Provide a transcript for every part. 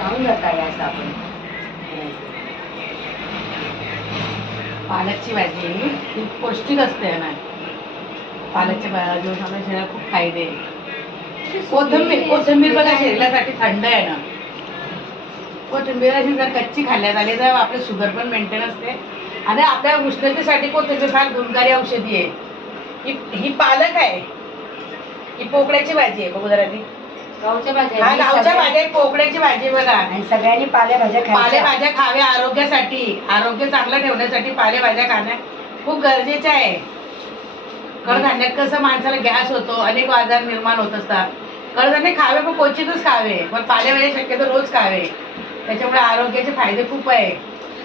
जाऊन जाता या असं आपण? पालकची भाजी. ही खूप पौष्टिक असते ना. पालकच्या भाजी आपल्या शरीराला खूप फायदे कोथंबीर कोथिंबीर बघा शरीरासाठी थंड आहे ना. कोथिंबीर अशी जर कच्ची खाल्ल्या झाली तर आपलं शुगर पण मेंटेन असते. आणि आपल्या उष्णतेसाठी कोथिंबीर फार गुणकारी औषधी आहे. ही ही पालक आहे. ही पोकळ्याची भाजी आहे बघू जरा ती. गावच्या हा भाज्या गावच्या भाज्या आहे, पोकळ्याची भाजी बघा. आणि सगळ्यांनी पालेभाज्या खायच्या. पालेभाज्या खाव्या आरोग्यासाठी. आरोग्य चांगलं ठेवण्यासाठी पालेभाज्या खाण्या. खूप गरजेच्या आहे. कडधान्यात कसं माणसाला गॅस होतो अनेक आजार निर्माण होत असतात. कडधान्य खावे पण क्वचितच खावे. पण पालेभाज्या शक्यतो रोज खावे. त्याच्यामुळे आरोग्याचे फायदे खूप आहे.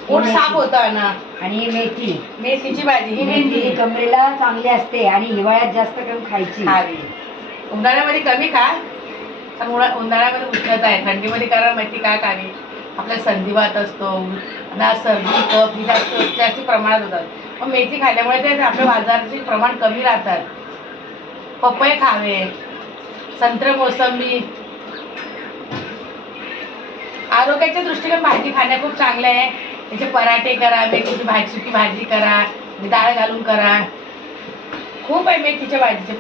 पोट साफ होतं ना आणि मेथी. मेथीची भाजी ही मेथी मेथी. कमरेला चांगली असते आणि हिवाळ्यात जास्त करून खायची. खावी. उन्हाळ्यामध्ये कमी खा. पण उन्हा उन्हाळ्यामध्ये उष्णता आहे. थंडीमध्ये करा माहिती काय खावी आपल्या संधिवात असतो ना सर्दी कप ही जास्त जास्त प्रमाणात होतात. पण मेथी खाल्ल्यामुळे ते आपल्या बाजाराचे प्रमाण कमी राहतात. पपई खावे संत्र मोसंबी. आरोग्याच्या दृष्टीने भाजी खाण्या खूप चांगलं आहे. त्याचे पराठे करा मेथीची भाजी सुकी भाजी करा डाळ घालून करा. खूप आहे मेथीच्या भाजीचे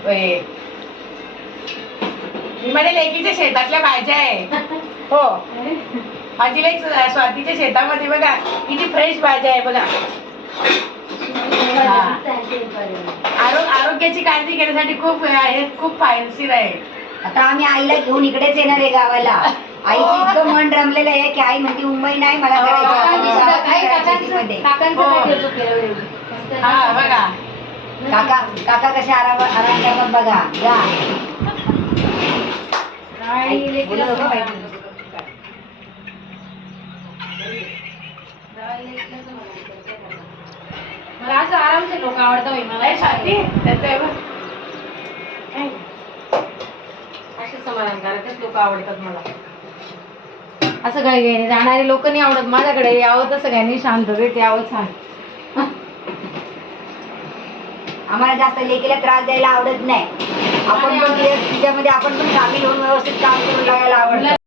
हे. ही माझ्या लेकीच्या शेतातल्या भाज्या आहे. हो. माझी लेक स्वातीच्या शेतामध्ये बघा किती फ्रेश भाज्या आहे बघा. आरो- आरोग्याची काळजी घेण्यासाठी खूप आहे खूप फायदेशीर आहे. आता आम्ही आईला घेऊन इकडेच येणार आहे गावाला. आईचं इतकं मन रमलेलं आहे की आई म्हणते मुंबई नाही मला हो, करायचं मी गावात. हा. बघा. काका काका कसे आराम आराम करतात बघा. जा आई, बोलू नको बाई तू. मला असं आरामचे लोक आवडतं बाई. मला नाही बघ. असे समाधानकारकच लोक आवडतात मला. असं काही काही नाही. जाणारे लोक नाही आवडत माझ्याकडे. यावं तर सगळ्यांनी शांततेत यावं छान. आम्हाला जास्त लेकीला त्रास द्यायला आवडत नाही. आपण आपण पण सामील होऊन व्यवस्थित काम करून लागायला आवडतं.